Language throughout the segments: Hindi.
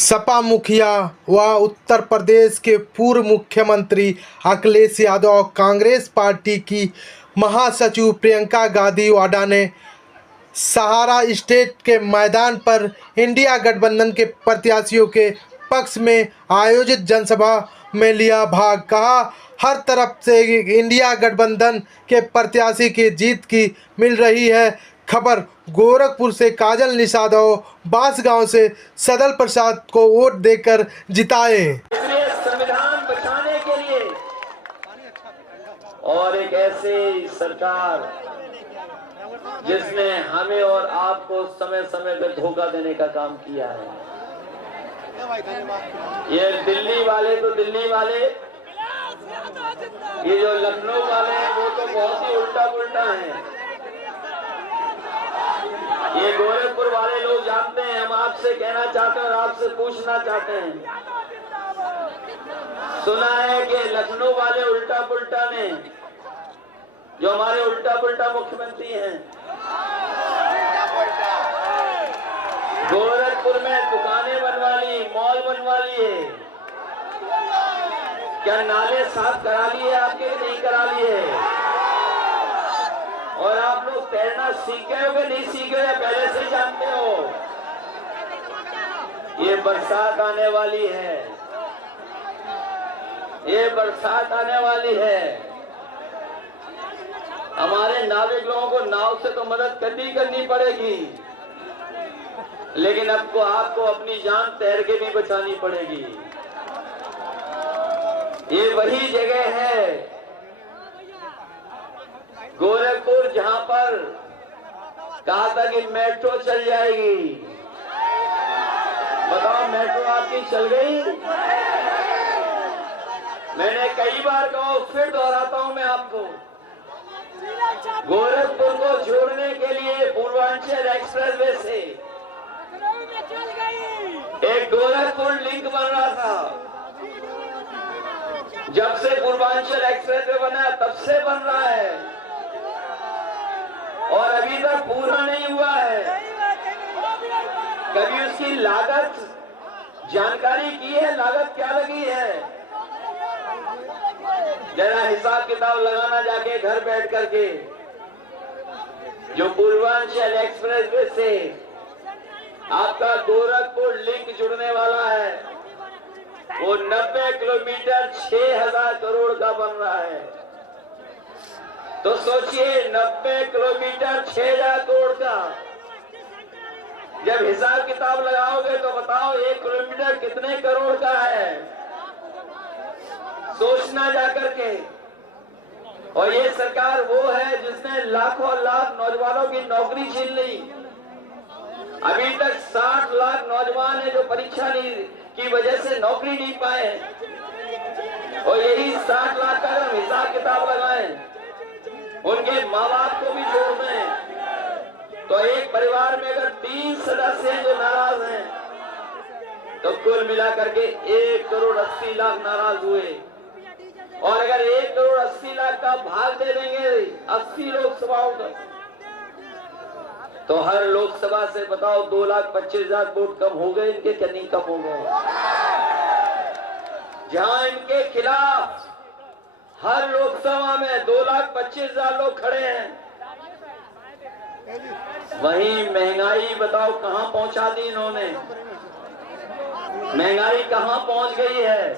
सपा मुखिया व उत्तर प्रदेश के पूर्व मुख्यमंत्री अखिलेश यादव और कांग्रेस पार्टी की महासचिव प्रियंका गांधी वाड्रा ने सहारा स्टेट के मैदान पर इंडिया गठबंधन के प्रत्याशियों के पक्ष में आयोजित जनसभा में लिया भाग। कहा, हर तरफ से इंडिया गठबंधन के प्रत्याशी की जीत की मिल रही है खबर। गोरखपुर से काजल निषाद और बांसगांव से सदल प्रसाद को वोट देकर जिताए। संविधान बचाने के लिए और एक ऐसी सरकार जिसने हमें और आपको समय समय पर धोखा देने का काम किया है। ये दिल्ली वाले तो दिल्ली वाले, ये जो लखनऊ वाले हैं वो तो बहुत ही उल्टा पुल्टा है। ये गोरखपुर वाले लोग जानते हैं। हम आपसे कहना चाहते हैं और आपसे पूछना चाहते हैं। सुना है कि लखनऊ वाले उल्टा पुल्टा ने, जो हमारे उल्टा पुल्टा मुख्यमंत्री हैं, गोरखपुर में दुकानें बनवा ली, मॉल बनवा लिए। क्या नाले साफ करा लिए आपके, नहीं करा लिए? और आप लोग तैरना सीखे हो कि नहीं सीखे या पहले से जानते हो? ये बरसात आने वाली है, ये बरसात आने वाली है। हमारे नाविक लोगों को नाव से तो मदद करनी पड़ेगी, लेकिन आपको अपनी जान तैर के भी बचानी पड़ेगी। ये वही जगह है गोरखपुर जहां पर कहा था कि मेट्रो चल जाएगी। बताओ, मेट्रो आपकी चल गई? मैंने कई बार कहा, फिर दोहराता हूं मैं आपको, गोरखपुर को जोड़ने के लिए पूर्वांचल एक्सप्रेसवे से एक गोरखपुर लिंक बन रहा था। जब से पूर्वांचल एक्सप्रेसवे बना तब से बन रहा है और अभी तक पूरा नहीं हुआ है। कभी उसकी लागत जानकारी की है? लागत क्या लगी है? जरा हिसाब किताब लगाना जाके घर बैठ करके। जो पूर्वांचल एक्सप्रेसवे से आपका गोरखपुर लिंक जुड़ने वाला है, वो 90 किलोमीटर 6000 करोड़ का बन रहा है। तो सोचिए, 90 किलोमीटर 6000 करोड़ का जब हिसाब किताब लगाओगे तो बताओ 1 किलोमीटर कितने करोड़ का है? सोचना जाकर के। और ये सरकार वो है जिसने लाखों लाख नौजवानों की नौकरी छीन ली। अभी तक 60 लाख नौजवान है जो परीक्षा की वजह से नौकरी नहीं पाए। और यही 60 लाख का अगर हिसाब किताब लगाएं, उनके माँ बाप को भी जोड़ दें, तो एक परिवार में अगर 3 सदस्य हैं जो नाराज हैं, तो कुल मिलाकर के 1 करोड़ 80 लाख नाराज हुए। और अगर 1 करोड़ 80 लाख का भाग दे देंगे 80 लोकसभाओं का, तो हर लोकसभा से बताओ 2,25,000 वोट कम हो गए इनके, क्या नहीं कम हो गए? जहां इनके खिलाफ हर लोकसभा में 2,25,000 लोग खड़े हैं, वहीं महंगाई बताओ कहां पहुंचा दी इन्होंने? महंगाई कहां पहुंच गई है?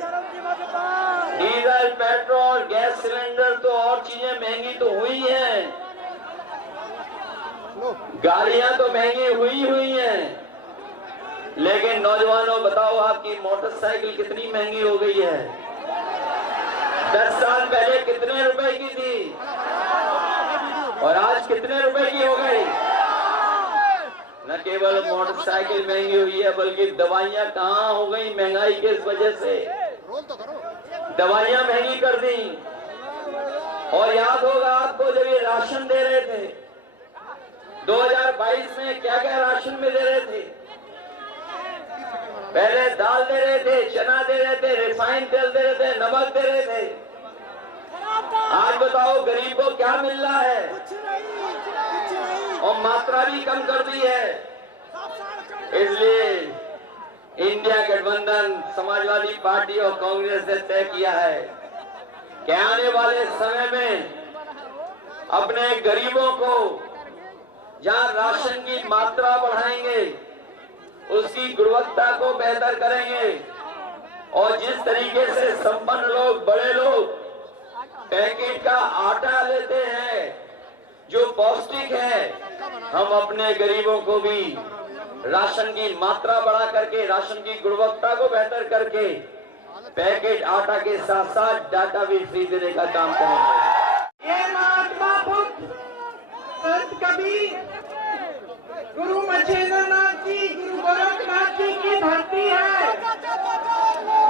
डीजल, पेट्रोल, गैस सिलेंडर तो और चीजें महंगी तो हुई हैं, गाड़ियां तो महंगी हुई हैं, लेकिन नौजवानों बताओ, आपकी मोटरसाइकिल कितनी महंगी हो गई है? 10 साल पहले कितने रुपए की थी और आज कितने रुपए की हो गई? न केवल मोटरसाइकिल महंगी हुई है, बल्कि दवाइयां कहां हो गई महंगाई के इस वजह से? दवाइयां महंगी कर दी। और याद होगा आपको, जब ये राशन दे रहे थे 2022 में, क्या क्या राशन में दे रहे थे? पहले दाल दे रहे थे, चना दे रहे थे, रिफाइंड तेल दे रहे थे, नमक दे रहे थे। आज बताओ गरीब को क्या मिल रहा है? और मात्रा भी कम कर दी है। इसलिए इंडिया समाजवादी पार्टी और कांग्रेस ने तय किया है कि आने वाले समय में अपने गरीबों को जहां राशन की मात्रा बढ़ाएंगे, उसकी गुणवत्ता को बेहतर करेंगे और जिस तरीके से संपन्न लोग, बड़े लोग पैकेट का आटा लेते हैं जो पौष्टिक है, हम अपने गरीबों को भी राशन की मात्रा बढ़ा करके, राशन की गुणवत्ता को बेहतर करके पैकेट आटा के साथ साथ डाटा भी फ्री देने का काम करेंगे। ये महात्मा बुद्ध, संत कबीर, गुरु मच्छेंद्रनाथ जी, गुरु गोरखनाथ जी की धरती है।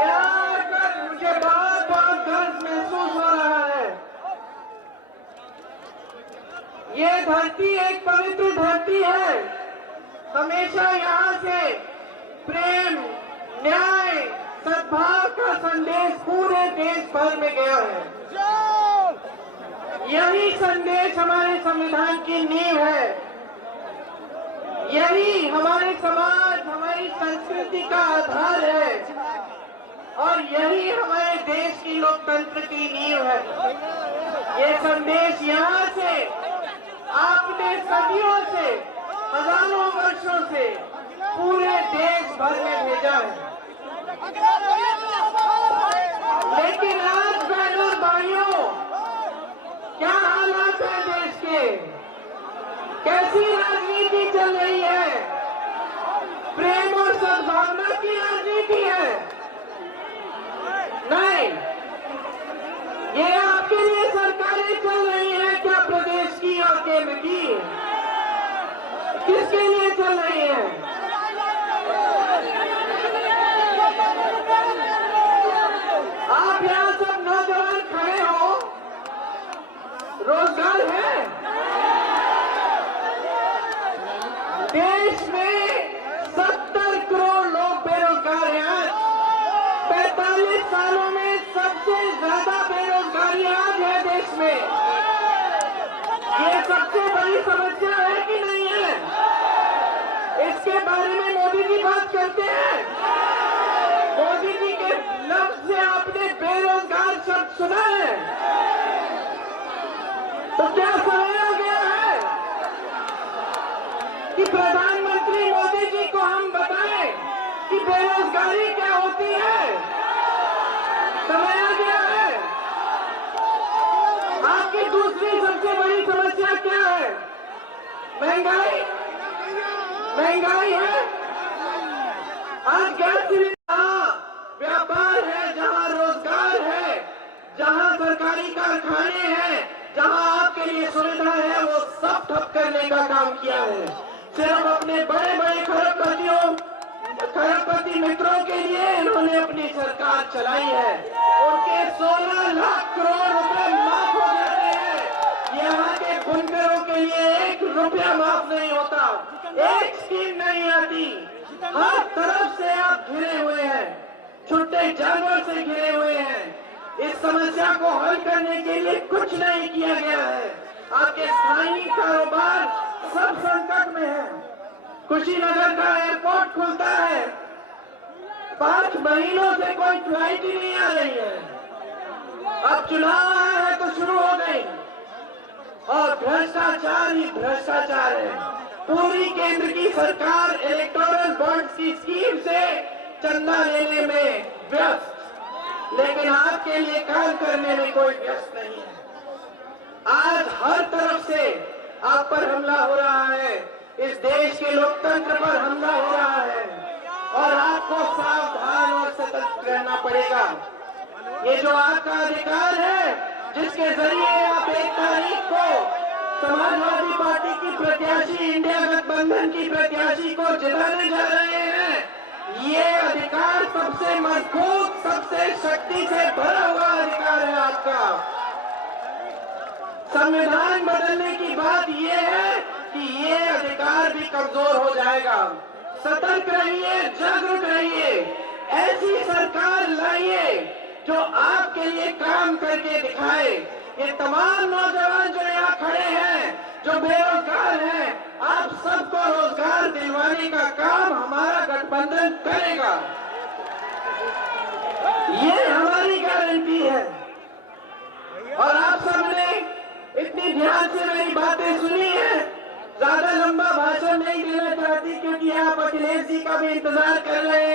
यहाँ आकर मुझे बहुत बहुत गर्व महसूस हो रहा है। ये धरती एक पवित्र धरती है। हमेशा यहाँ से प्रेम, न्याय, सद्भाव का संदेश पूरे देश भर में गया है। यही संदेश हमारे संविधान की नींव है। यही हमारे समाज, हमारी संस्कृति का आधार है और यही हमारे देश की लोकतंत्र की नींव है। ये संदेश यहाँ से आपने सदियों से, हजारों वर्षों से पूरे देश भर में भेजा है। लेकिन आज बहनों भाइयों, क्या हालात है देश के? कैसी राजनीति चल रही है? प्रेम और सद्भावना की राजनीति है? नहीं, ये आपके लिए सरकारें चल रही हैं क्या प्रदेश की और केंद्र की? किसके लिए चल रही है? आप यहाँ सब नौजवान खड़े हो, रोजगार है? देश में 70 करोड़ लोग बेरोजगार हैं। 45 सालों में सबसे ज्यादा बेरोजगारी आज है देश में। ये सबसे बड़ी समस्या है कि नहीं है? इसके बारे में मोदी जी बात करते हैं। मोदी जी के लफ्ज से आपने बेरोजगार शब्द सुना है? तो क्या समझा गया है कि प्रधानमंत्री मोदी जी को हम बताएं कि बेरोजगारी क्या होती है? समझा गया है? आपकी दूसरी सबसे बड़ी समस्या क्या है? महंगाई। महंगाई है। आज गैस सिलेंडर, व्यापार है, जहां रोजगार है, जहां सरकारी कारखाने हैं, जहां आपके लिए सुविधा है, वो सब ठप करने का काम किया है। सिर्फ अपने बड़े बड़े खरबपति मित्रों के लिए इन्होंने अपनी सरकार चलाई है। उनके 16 लाख करोड़ रुपए माफ हो जाते हैं। यहाँ के बुनकरों के लिए 1 रुपया माफ नहीं होता, एक स्कीम नहीं आती। हर तरफ से आप घिरे हुए हैं, छुट्टे जानवर से घिरे हुए हैं। इस समस्या को हल करने के लिए कुछ नहीं किया गया है। आपके स्थानीय कारोबार सब संकट में है। कुशीनगर का एयरपोर्ट खुलता है, 5 महीनों से कोई फ्लाइट ही नहीं आ रही है। अब चुनाव आया है तो शुरू हो गई और भ्रष्टाचार ही भ्रष्टाचार है। पूरी केंद्र की सरकार इलेक्टोरल बॉन्ड्स की स्कीम से चंदा लेने में व्यस्त, लेकिन आपके लिए काम करने में कोई व्यस्त नहीं है। आज हर तरफ से आप पर हमला हो रहा है, इस देश के लोकतंत्र पर हमला हो रहा है और आपको सावधान और सतर्क रहना पड़ेगा। ये जो आपका अधिकार है, जिसके जरिए आप 1 तारीख को समाजवादी पार्टी की प्रत्याशी, इंडिया गठबंधन की प्रत्याशी को जिताने जा रहे हैं, ये अधिकार सबसे मजबूत, सबसे शक्ति से भरा हुआ अधिकार है आपका। संविधान बदलने की बात ये है कि ये अधिकार भी कमजोर हो जाएगा। सतर्क रहिए, जागरूक रहिए, ऐसी सरकार लाइए जो आपके लिए काम करके दिखाए। ये तमाम नौजवान जो यहाँ खड़े हैं, जो बेरोजगार हैं, आप सबको रोजगार दिलवाने का काम हमारा गठबंधन करेगा। ये हमारी गारंटी है। और आप सबने इतनी ध्यान से मेरी बातें सुनी है। ज्यादा लंबा भाषण नहीं देना चाहती क्योंकि आप अखिलेश जी का भी इंतजार कर रहे